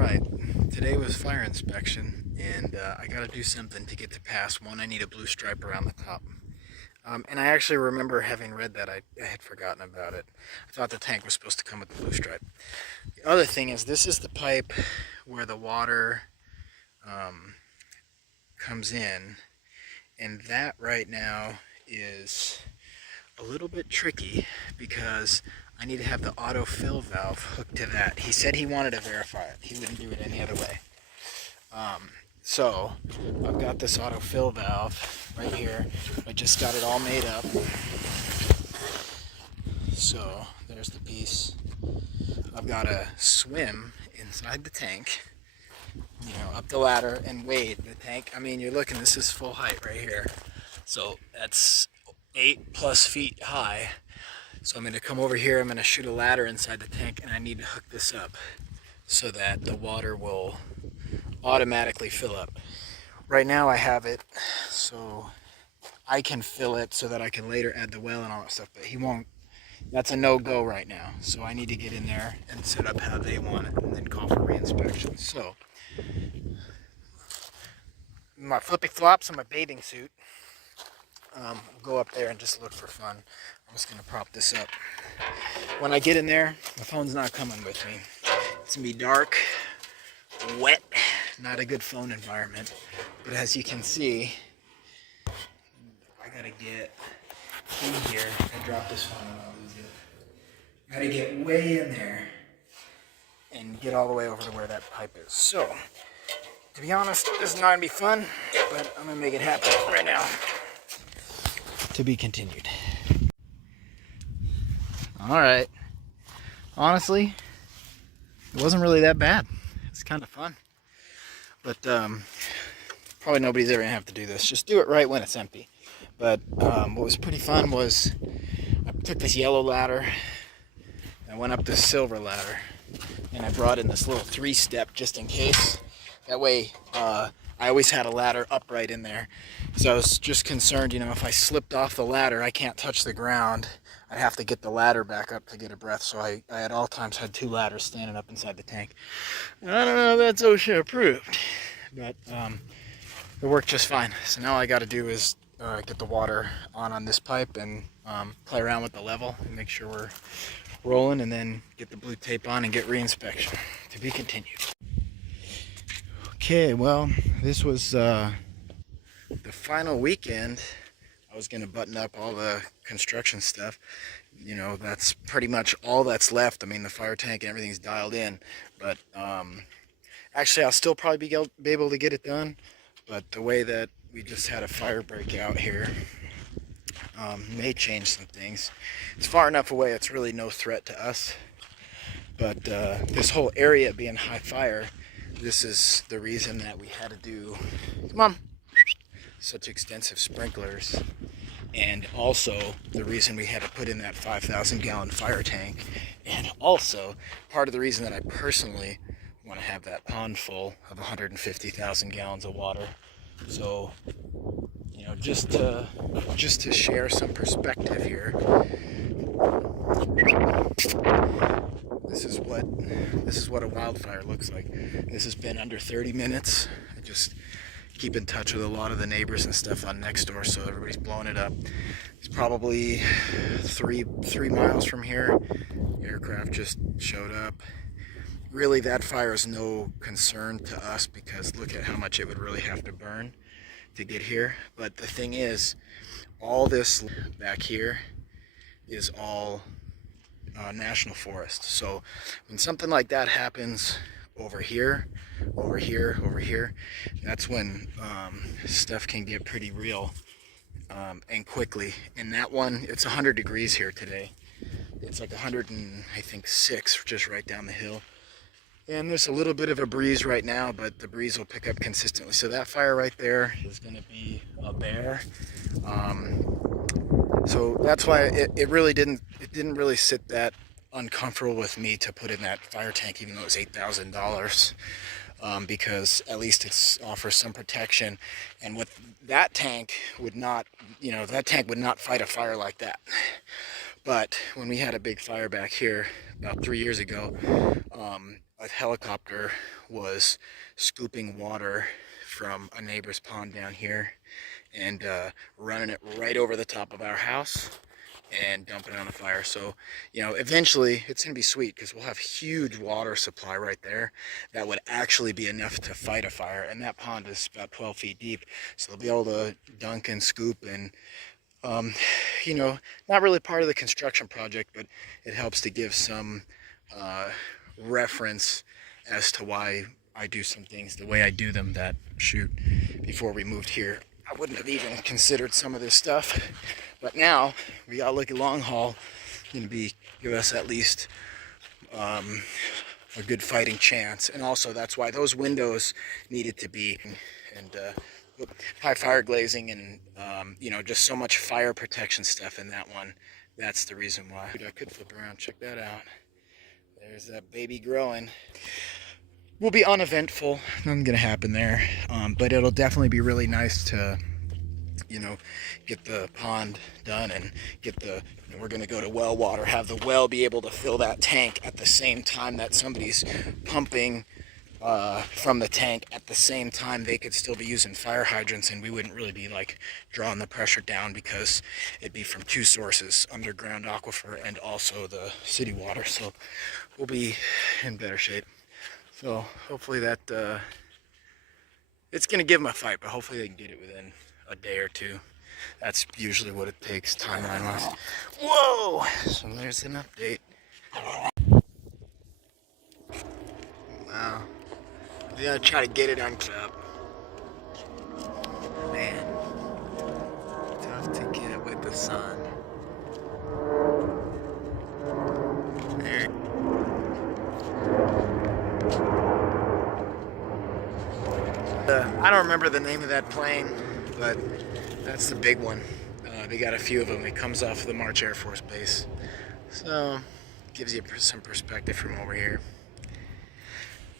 Alright, today was fire inspection, and I gotta do something to get to pass. One, I need a blue stripe around the top. And I actually remember having read that. I had forgotten about it. I thought the tank was supposed to come with the blue stripe. The other thing is, this is the pipe where the water comes in, and that right now is a little bit tricky because I need to have the autofill valve hooked to that. He said he wanted to verify it. He wouldn't do it any other way. So I've got this autofill valve right here. I just got it all made up. So there's the piece. I've got to swim inside the tank, up the ladder and wade the tank. I mean, you're looking, this is full height right here. So that's 8+ feet high. So I'm going to come over here, I'm going to shoot a ladder inside the tank, and I need to hook this up so that the water will automatically fill up. Right now I have it so I can fill it so that I can later add the well and all that stuff, but he won't. That's a no-go right now. So I need to get in there and set up how they want it and then call for re-inspection. So my flippy flops and my bathing suit. I'll go up there and just look for fun. I'm just going to prop this up. When I get in there, my phone's not coming with me. It's going to be dark, wet, not a good phone environment. But as you can see, I got to get in here. I dropped this phone and I'll lose it. Got to get way in there and get all the way over to where that pipe is. So, to be honest, this is not going to be fun, but I'm going to make it happen right now. To be continued. Alright. Honestly, it wasn't really that bad. It's kind of fun. But probably nobody's ever going to have to do this. Just do it right when it's empty. But what was pretty fun was I took this yellow ladder, I went up this silver ladder, and I brought in this little 3-step just in case. That way, I always had a ladder upright in there. So I was just concerned, if I slipped off the ladder, I can't touch the ground. I'd have to get the ladder back up to get a breath. So I at all times had 2 ladders standing up inside the tank. And I don't know if that's OSHA approved, but it worked just fine. So now all I got to do is get the water on this pipe and play around with the level and make sure we're rolling, and then get the blue tape on and get re-inspection. To be continued. Okay, well, this was the final weekend. I was going to button up all the construction stuff. That's pretty much all that's left. I mean, the fire tank and everything's dialed in. But actually, I'll still probably be able to get it done. But the way that we just had a fire break out here may change some things. It's far enough away, it's really no threat to us. But this whole area being high fire, this is the reason that we had to do, such extensive sprinklers, and also the reason we had to put in that 5,000 gallon fire tank, and also part of the reason that I personally want to have that pond full of 150,000 gallons of water. So, just to share some perspective here. This is what a wildfire looks like. This has been under 30 minutes. I just keep in touch with a lot of the neighbors and stuff on next door, so everybody's blowing it up. It's probably three miles from here. Aircraft just showed up. Really, that fire is no concern to us because look at how much it would really have to burn to get here. But the thing is, all this back here is all national forest. So when something like that happens over here, that's when stuff can get pretty real and quickly. And that one, it's 100 degrees here today. It's like 106 just right down the hill. And there's a little bit of a breeze right now, but the breeze will pick up consistently. So that fire right there is going to be a bear. So that's why it didn't really sit that uncomfortable with me to put in that fire tank, even though it was $8,000, because at least it offers some protection. And what that tank would not, that tank would not fight a fire like that. But when we had a big fire back here about 3 years ago, a helicopter was scooping water from a neighbor's pond down here and running it right over the top of our house and dumping it on a fire. So, you know, eventually it's going to be sweet because we'll have huge water supply right there that would actually be enough to fight a fire. And that pond is about 12 feet deep. So they'll be able to dunk and scoop and, you know, not really part of the construction project, but it helps to give some reference as to why I do some things the way I do them. That, shoot, before we moved here, I wouldn't have even considered some of this stuff. But now we got Lucky Long Haul going to give us at least a good fighting chance. And also that's why those windows needed to be, and high fire glazing and you know, just so much fire protection stuff in that one. That's the reason why. Dude, I could flip around, check that out. There's that baby growing. Will be uneventful, nothing gonna happen there, but it'll definitely be really nice to, you know, get the pond done and get the, you know, we're gonna go to well water, have the well be able to fill that tank at the same time that somebody's pumping from the tank. At the same time they could still be using fire hydrants, and we wouldn't really be like drawing the pressure down because it'd be from two sources, underground aquifer and also the city water. So we'll be in better shape. So hopefully that it's gonna give them a fight, but hopefully they can get it within a day or two. That's usually what it takes timeline wise. Whoa, so there's an update. Wow, we gotta try to get it on up. Man, tough to get with the sun. There. I don't remember the name of that plane, but that's the big one. They got a few of them. It comes off the March Air Force Base, so gives you some perspective from over here.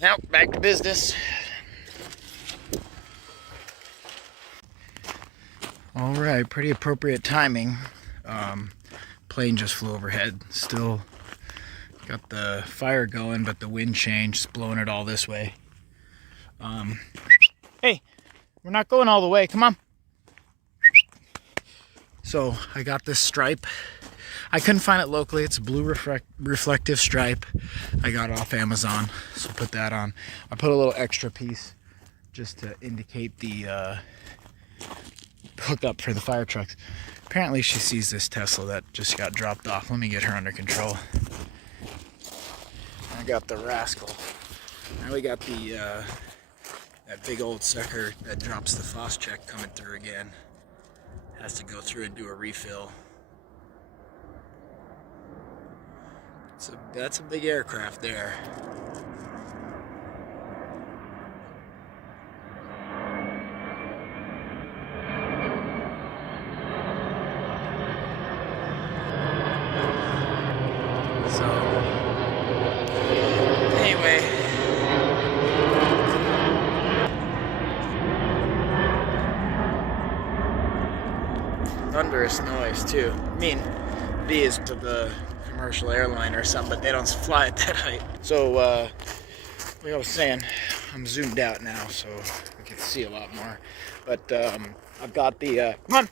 Now back to business. All right, pretty appropriate timing. Plane just flew overhead. Still got the fire going, but the wind changed, it's blowing it all this way. Hey, we're not going all the way, come on. So I got this stripe. I couldn't find it locally. It's a blue reflective stripe. I got it off Amazon, so put that on. I put a little extra piece just to indicate the hookup for the fire trucks. Apparently she sees this Tesla that just got dropped off. Let me get her under control. I got the rascal. Now we got the that big old sucker that drops the FOS check coming through again. Has to go through and do a refill. So that's a big aircraft there. So anyway, thunderous noise too. I mean, B is to the commercial airline or something, but they don't fly at that height. So like I was saying, I'm zoomed out now, so we can see a lot more. But I've got the come on.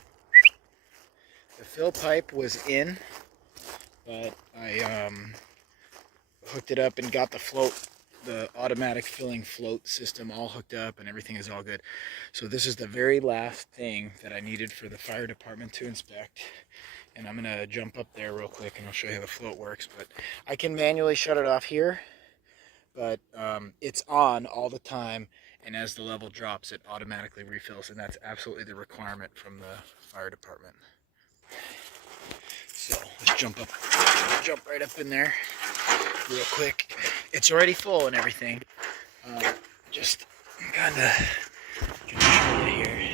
The fill pipe was in, but I hooked it up and got the float, the automatic filling float system all hooked up, and everything is all good. So this is the very last thing that I needed for the fire department to inspect. And I'm gonna jump up there real quick and I'll show you how the float works. But I can manually shut it off here, but it's on all the time, and as the level drops it automatically refills, and that's absolutely the requirement from the fire department. So let's jump right up in there real quick. It's already full and everything. Just kinda can show you here.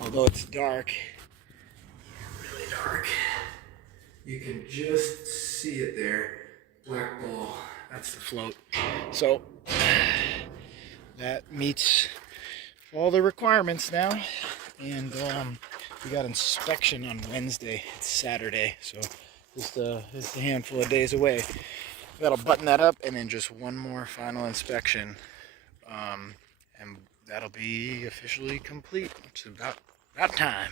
Although it's dark, really dark, you can just see it there. Black ball, that's the float. So that meets all the requirements now. And we got inspection on Wednesday. It's Saturday, so just a handful of days away. That'll button that up, and then just one more final inspection, and that'll be officially complete. It's about time.